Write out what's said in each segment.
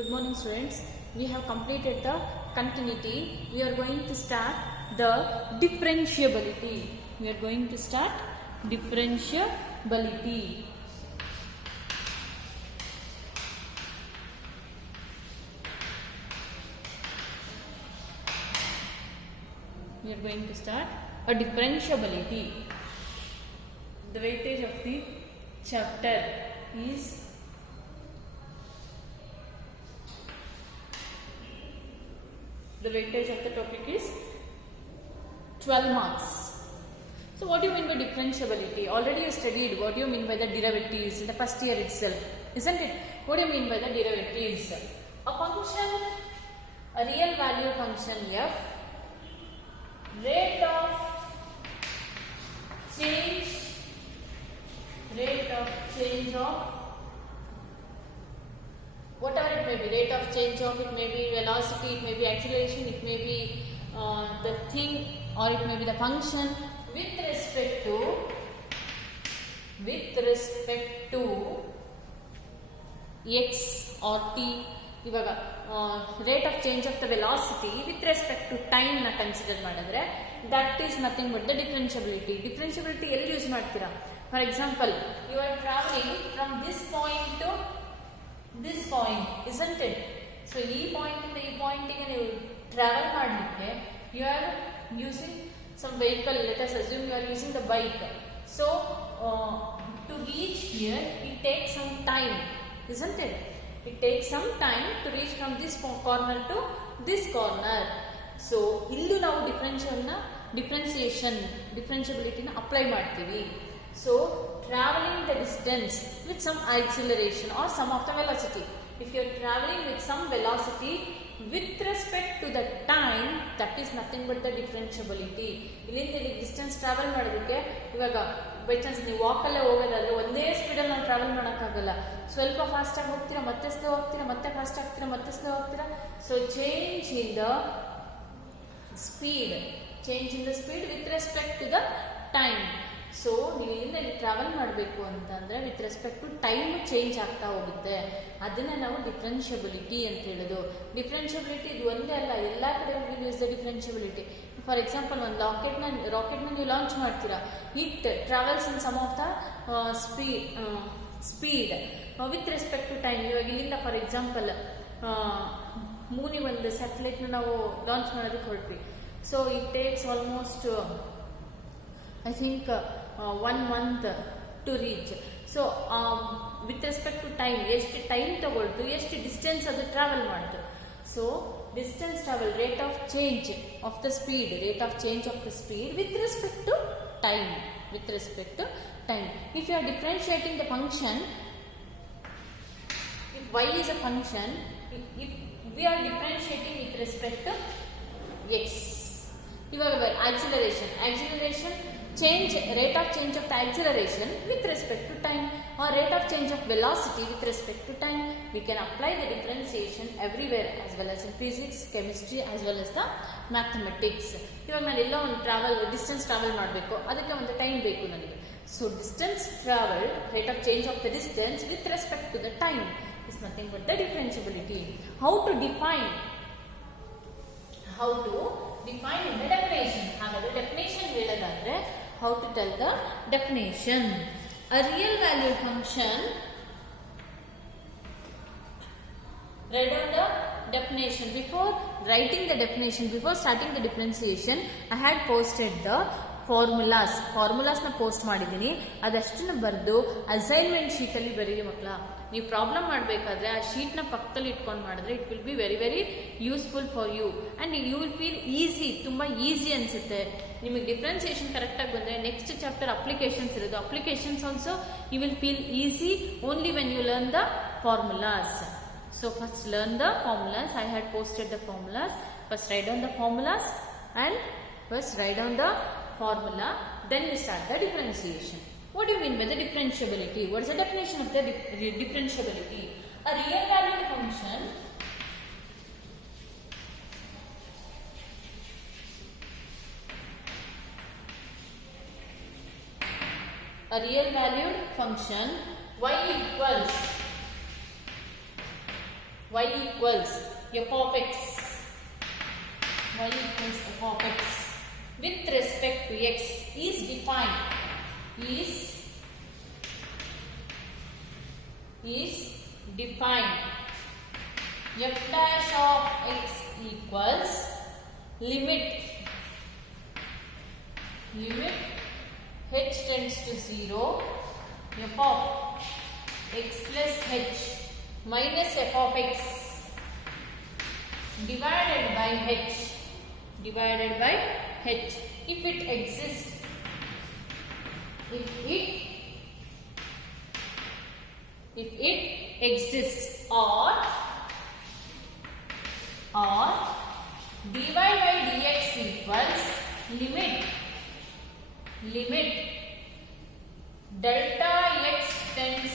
Good morning students. We have completed the continuity. We are going to start the differentiability. We are going to start differentiability. We are going to start a differentiability. The weightage of the chapter is the weightage of the topic is 12 marks. So what do you mean by differentiability? Already you studied what do you mean by the derivatives in the first year itself, isn't it? What do you mean by the derivatives? A function, a real value function f, rate of change of whatever it may be, rate of change of, it may be velocity, it may be acceleration, it may be the thing, or it may be the function with respect to x or t. ಇವಾಗ rate of change of the velocity with respect to time ನ consider ಮಾಡಿದ್ರೆ that is nothing but the differentiability. Differentiability ಎಲ್ಲಿ use ಮಾಡ್ತೀರಾ? For example, you are traveling from this point to this point, isn't it? So ಈ point ಇಂದ ಈ ಪಾಯಿಂಟಿಗೆ ನೀವು travel ಮಾಡಲಿಕ್ಕೆ you are using some vehicle. Let us assume you are using the bike. So to reach here it takes some time, isn't it? It takes some time to reach from this corner to this corner. So ಇಲ್ಲಿ ನಾವು differentiability ನ apply ಮಾಡ್ತೀವಿ. So traveling the distance with some acceleration or some of the velocity. If you are traveling with some velocity with respect to the time, that is nothing but the differentiability. ಇಲ್ಲಿಂದ ಇಲ್ಲಿ distance travel ಮಾಡೋದಕ್ಕೆ ಇವಾಗ by chance ನೀವು ವಾಕಲ್ಲೇ ಹೋಗೋದಾದ್ರೆ ಒಂದೇ ಸ್ಪೀಡಲ್ಲಿ ನಾವು travel ಮಾಡೋಕ್ಕಾಗಲ್ಲ. ಸ್ವಲ್ಪ ಫಾಸ್ಟಾಗಿ ಹೋಗ್ತೀರಾ, ಮತ್ತೆ ಸ್ಲೋ ಹೋಗ್ತೀರಾ, ಮತ್ತೆ ಫಾಸ್ಟ್ ಆಗ್ತೀರಾ, ಮತ್ತೆ ಸ್ಲೋ ಹೋಗ್ತೀರಾ. So change in the speed with respect to the time. So ನೀವು ಇಲ್ಲಿಂದ ಇಲ್ಲಿ ಟ್ರಾವೆಲ್ ಮಾಡಬೇಕು ಅಂತಂದರೆ with respect to time change ಆಗ್ತಾ ಹೋಗುತ್ತೆ. ಅದನ್ನು ನಾವು ಡಿಫ್ರೆನ್ಷಿಯಬಿಲಿಟಿ ಅಂತ ಹೇಳೋದು. ಡಿಫ್ರೆನ್ಷಿಯಬಿಲಿಟಿ ಇದು ಒಂದೇ ಅಲ್ಲ, ಎಲ್ಲ ಕಡೆ will use the differentiability. For example, ಒಂದು ರಾಕೆಟ್ನ ನೀವು ಲಾಂಚ್ ಮಾಡ್ತೀರಾ, it travels in some of the speed with respect to time. ಇವಾಗ ಇಲ್ಲಿಂದ ಫಾರ್ ಎಕ್ಸಾಂಪಲ್ ಮೂನಿಗೆ ಒಂದು ಸ್ಯಾಟಲೈಟ್ನ ನಾವು ಲಾಂಚ್ ಮಾಡೋದಕ್ಕೆ ಹೊರಟ್ವಿ. So it takes almost I think 1 month to reach. So with respect to time, ಎಷ್ಟು ಟೈಮ್ ತಗೊಳ್ತು, ಎಷ್ಟು ಡಿಸ್ಟೆನ್ಸ್ ಅದು ಟ್ರಾವೆಲ್ ಮಾಡ್ತು. So distance travel, rate of change of the speed with respect to time. If you are differentiating the function, if y is a function, if we are differentiating with respect to x, ಇವಾಗ acceleration change, rate of change of the acceleration with respect to time, or rate of change of velocity with respect to time. We can apply the differentiation everywhere, as well as in physics, chemistry, as well as the mathematics. ಇವಾಗ ನಾನು ಎಲ್ಲೋ ಒಂದು distance travel ಮಾಡಬೇಕು, ಅದಕ್ಕೆ ಒಂದು time ಬೇಕು ನನಗೆ. So distance travel, rate of change of the distance with respect to the time is nothing but the differentiability. How to define in the definition. ಹಾಗಾದ್ರೆ definition ಹೇಳೋದಾದ್ರೆ, how to tell the definition. A real value function, read on the definition. Before writing the definition, before starting the differentiation, I had posted the ಫಾರ್ಮುಲಾಸ್ನ post ಮಾಡಿದ್ದೀನಿ. ಅದಷ್ಟನ್ನು ಬರೆದು assignment ಶೀಟಲ್ಲಿ ಬರೀರಿ ಮಕ್ಕಳ. ನೀವು problem ಮಾಡಬೇಕಾದ್ರೆ ಆ ಶೀಟ್ನ ಪಕ್ಕದಲ್ಲಿ ಇಟ್ಕೊಂಡು ಮಾಡಿದ್ರೆ it will be very very useful for you and you will feel easy, ತುಂಬ ಈಸಿ ಅನಿಸುತ್ತೆ ನಿಮಗೆ. ಡಿಫ್ರೆನ್ಸಿಯೇಷನ್ ಕರೆಕ್ಟಾಗಿ ಬಂದರೆ ನೆಕ್ಸ್ಟ್ ಚಾಪ್ಟರ್ ಅಪ್ಲಿಕೇಶನ್ಸ್ ಇರೋದು. Applications also you will feel easy only when you learn the formulas. So first learn the formulas. I had posted the formulas. First write down the formulas and formula, then we start the differentiation. What do you mean by the differentiability? What is the definition of the differentiability? A real valued function y equals y equals f of x, y equals f of x with respect to x is defined, is defined. F dash of x equals limit h tends to 0, f of x plus h minus f of x divided by h if it exists, if it exists, or dy by dx equals limit delta x tends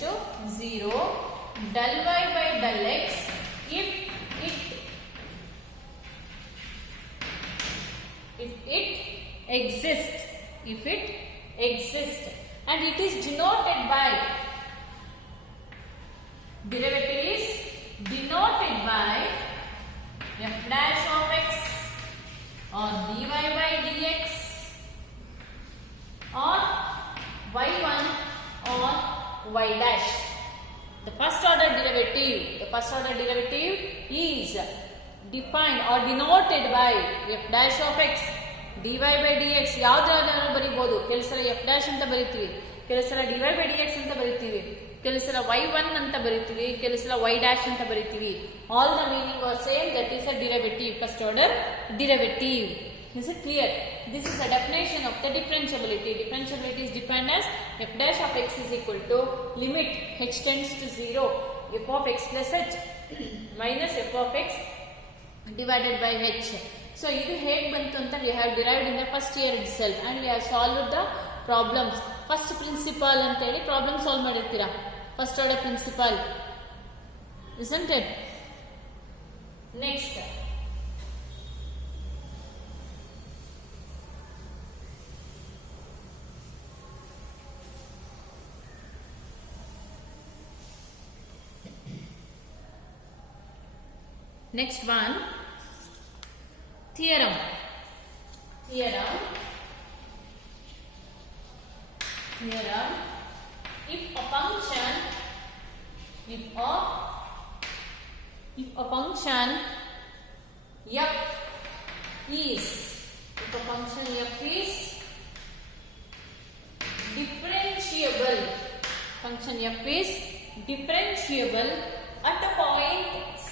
to 0, del y by del x if it exists, and it is denoted by, derivative is denoted by f dash of x or dy by dx or y1 or y dash. The first order derivative is defined or denoted by f dash of x dy by dx. ಯಾವ್ದಾದ್ರು ಬರೀಬಹುದು. ಕೆಲವು ಸಲ f dash ಅಂತ ಬರೀತೀವಿ, ಕೆಲವು ಸಲ dy by dx ಅಂತ ಬರೀತೀವಿ, ಕೆಲವು ಸಲ y1 ಅಂತ ಬರೀತೀವಿ, ಕೆಲವು ಸಲ y dash ಅಂತ ಬರೀತೀವಿ. All the meaning are same. That is a derivative, first order derivative. Is it clear? This is a definition of the differentiability. Differentiability is defined as f dash of x is equal to limit h tends to 0, f of x plus h minus f of x divided by h. So, ಇದು ಹೇಗೆ ಬಂತು ಅಂತ we have derived in the first year itself and we have solved the problems. First principle ಅಂತ ಹೇಳಿ problem solve ಮಾಡಿರ್ತೀರಾ. First order principle, isn't it? Next, next one, theorem. If a function f is differentiable at a point C,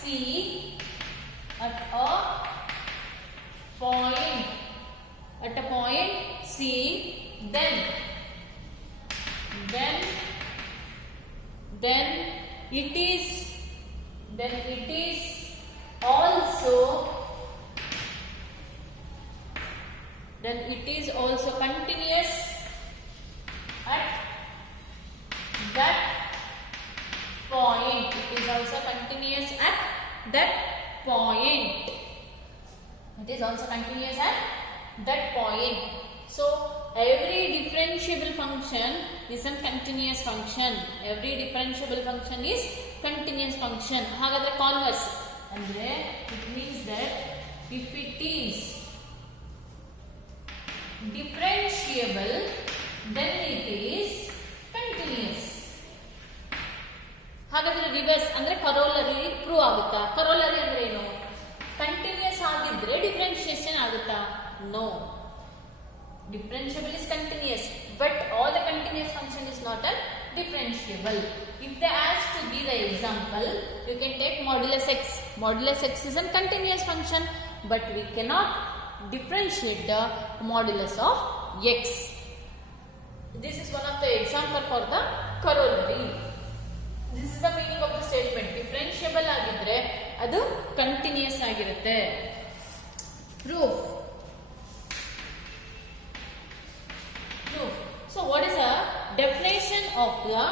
then it is also continuous at that point. It is also continuous at that point. So every differentiable function is a continuous function. ಹಾಗಾದ್ರೆ converse ಅಂದ್ರೆ it means that if it is differentiable then it is continuous. ಹಾಗಾದ್ರೆ reverse ಅಂದ್ರೆ ಕರೋಲರಿ prove ಆಗುತ್ತಾ? ಕರೋಲರಿ ಅಂದ್ರೆ ಏನು? Continuous ಆಗಿದ್ರೆ differentiation ಆಗುತ್ತಾ? No. Differentiable is continuous, but all the continuous function is not a differentiable. If they ask to give the example, you can take modulus x. Modulus x is a continuous function, but we cannot differentiate the modulus of x. This is one of the example for the corollary. This is the meaning of the statement. Differentiable ಆಗಿದ್ರೆ ಅದು continuous ಆಗಿರುತ್ತೆ. Proof. So what is the definition of the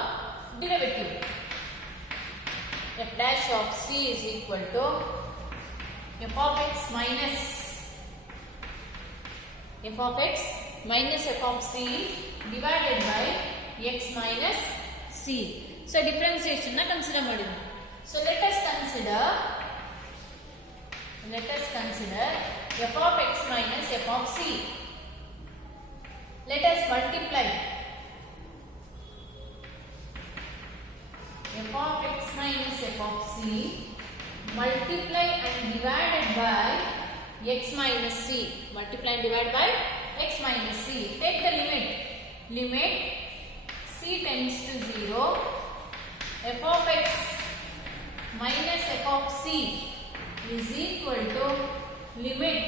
derivative? F dash of c is equal to f of x minus f of c divided by x minus c. So differentiation na consider madidam. So let us consider f of x minus f of c. Let us multiply f of x minus f of c, multiply and divided by x minus c. Multiply and divide by x minus c. Take the limit. Limit c tends to 0. F of x minus f of c is equal to limit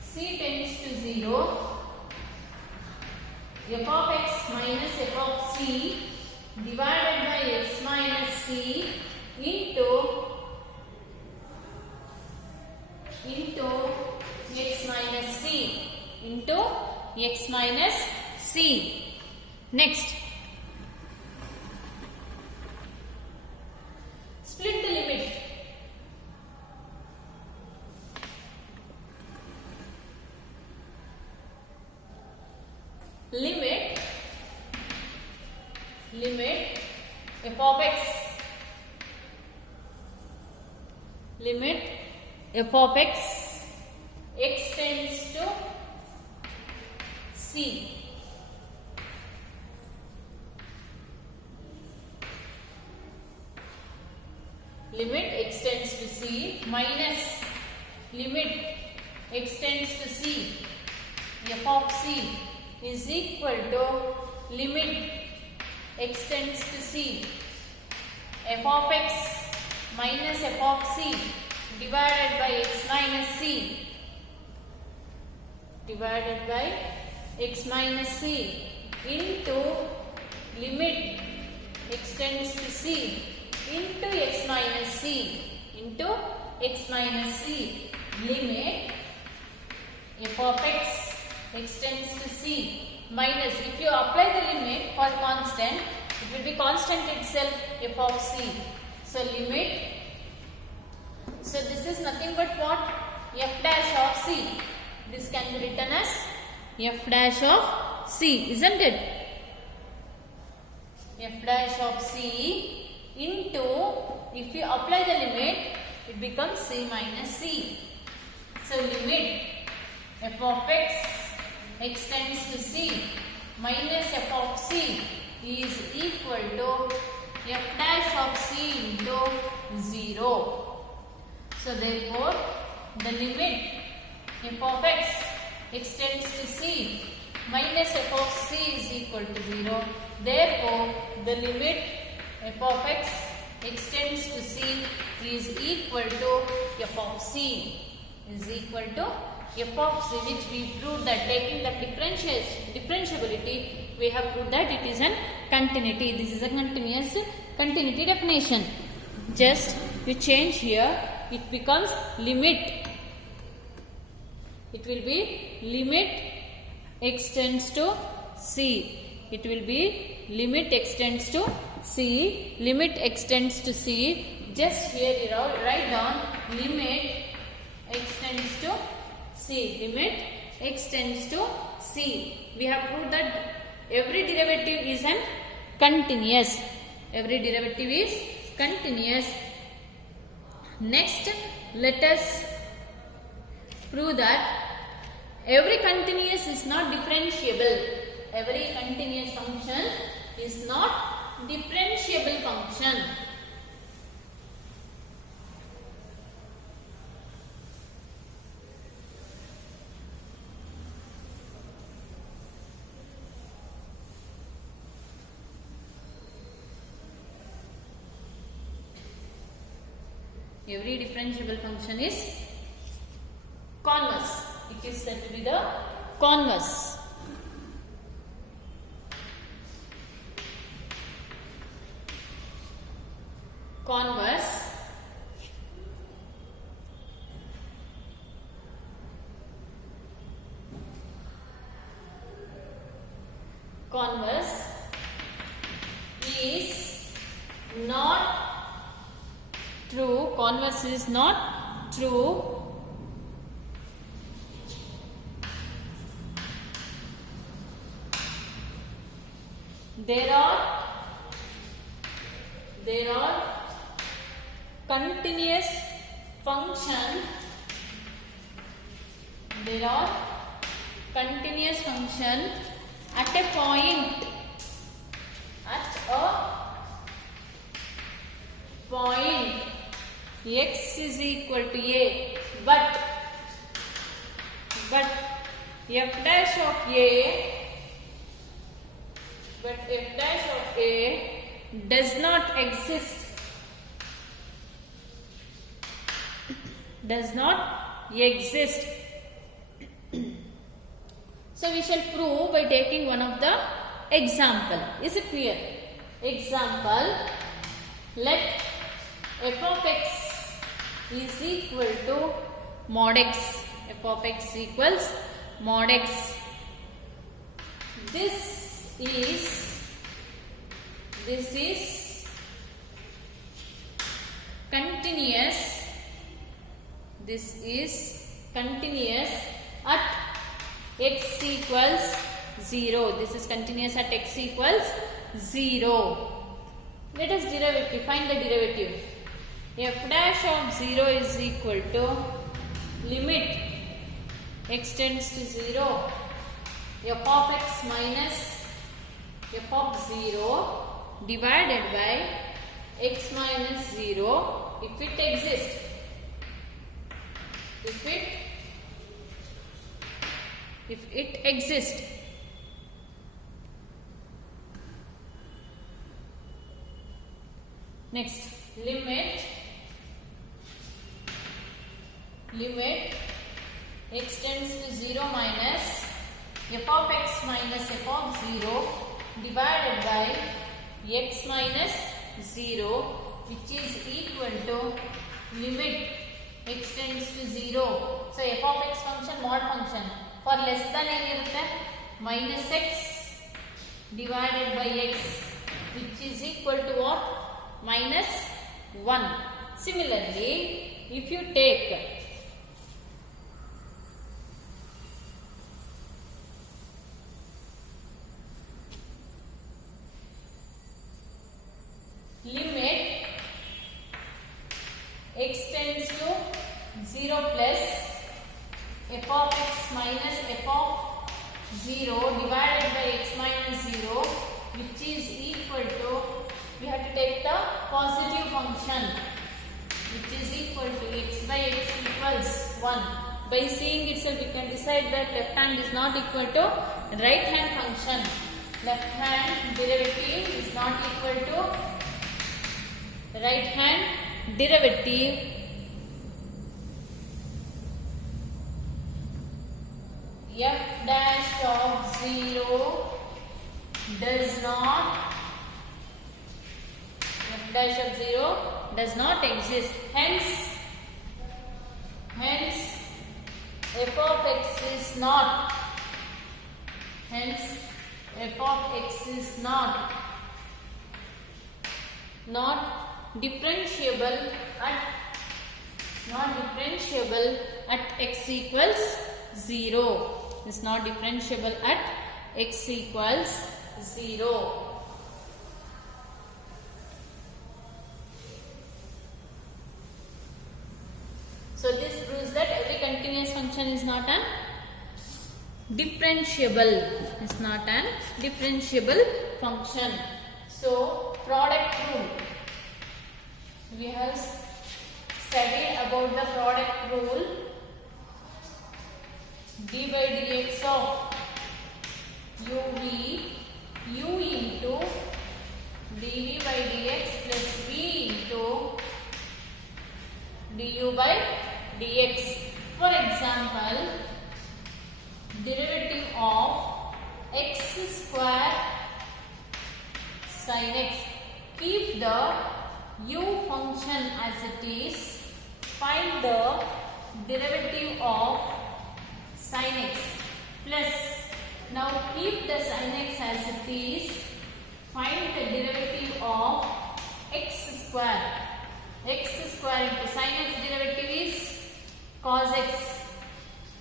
c tends to 0. F of x minus f of c divided by x minus c into x minus c into x minus c. Next, split the limit. Limit f of x, limit f of x tends to c. Limit x tends to c minus limit x tends to c f of c is equal to limit x tends to c f of x minus f of c divided by x minus c into limit x tends to c into x minus c limit f of x tends to c minus, if you apply the limit for constant, it will be constant itself f of c. So limit, so this is nothing but what? F dash of c. This can be written as f dash of c, isn't it? F dash of c into, if you apply the limit, it becomes c minus c. So limit f of x tends to c minus f of c is equal to f dash of c into 0. So therefore the limit f of x tends to c minus f of c is equal to 0. Therefore the limit f of x tends to c is equal to f of c is equal to f of c, which we proved that taking the differentiability, we have proved that it is a continuity. This is a continuity definition. Just we change here, it becomes limit. It will be limit x tends to c. It will be limit x tends to c. Limit x tends to c. Just here you write down limit x tends to c. Limit x tends to c. We have proved that every derivative is continuous. Every derivative is continuous. Next, let us prove that every continuous is not differentiable. Every continuous function is not differentiable function. Every differentiable function is converse. It is said to be the converse. Converse is not true. Converse is not true there are continuous function at a point x is equal to a, but f dash of a does not exist. So we shall prove by taking one of the example. Is it clear? Example, let f of x is equal to mod x. F of x equals mod x. This is continuous. At x equals 0. This is continuous at x equals 0. Let us find the derivative. F dash of 0 is equal to limit x tends to 0, f of x minus f of 0 divided by x minus 0 if it exists. If it exists. Next, limit x tends to 0 minus f of x minus f of 0 divided by x minus 0, which is equal to limit x tends to 0. So f of x function mod function. For less than ಏನಿರುತ್ತೆ minus x divided by x, which is equal to what? Minus 1. Similarly, if you take limit x tends to 0 plus f of x minus f of 0 divided by x minus 0, which is equal to, we have to take the positive function, which is equal to x by x equals 1. By seeing itself, we can decide that left hand is not equal to right hand function. Left hand derivative is not equal to right hand derivative. F dash of 0 does not exist. Hence f of x is not. Not differentiable at x equals 0. Is not differentiable at x equals 0. So this proves that every continuous function is not an differentiable. It's not an differentiable function. So product rule. We have studied about the product rule. D by dx of u into dv by dx plus v into du by dx. For example, derivative of x square sin x. Keep the u function as it is. Find the derivative of sin x plus, now keep the sin x as it is, find the derivative of x square. X square into sin x derivative is cos x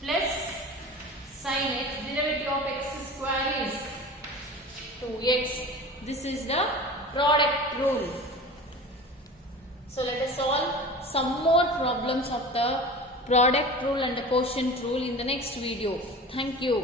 plus sin x, derivative of x square is 2x. This is the product rule. So let us solve some more problems of the product rule and the quotient rule in the next video. Thank you.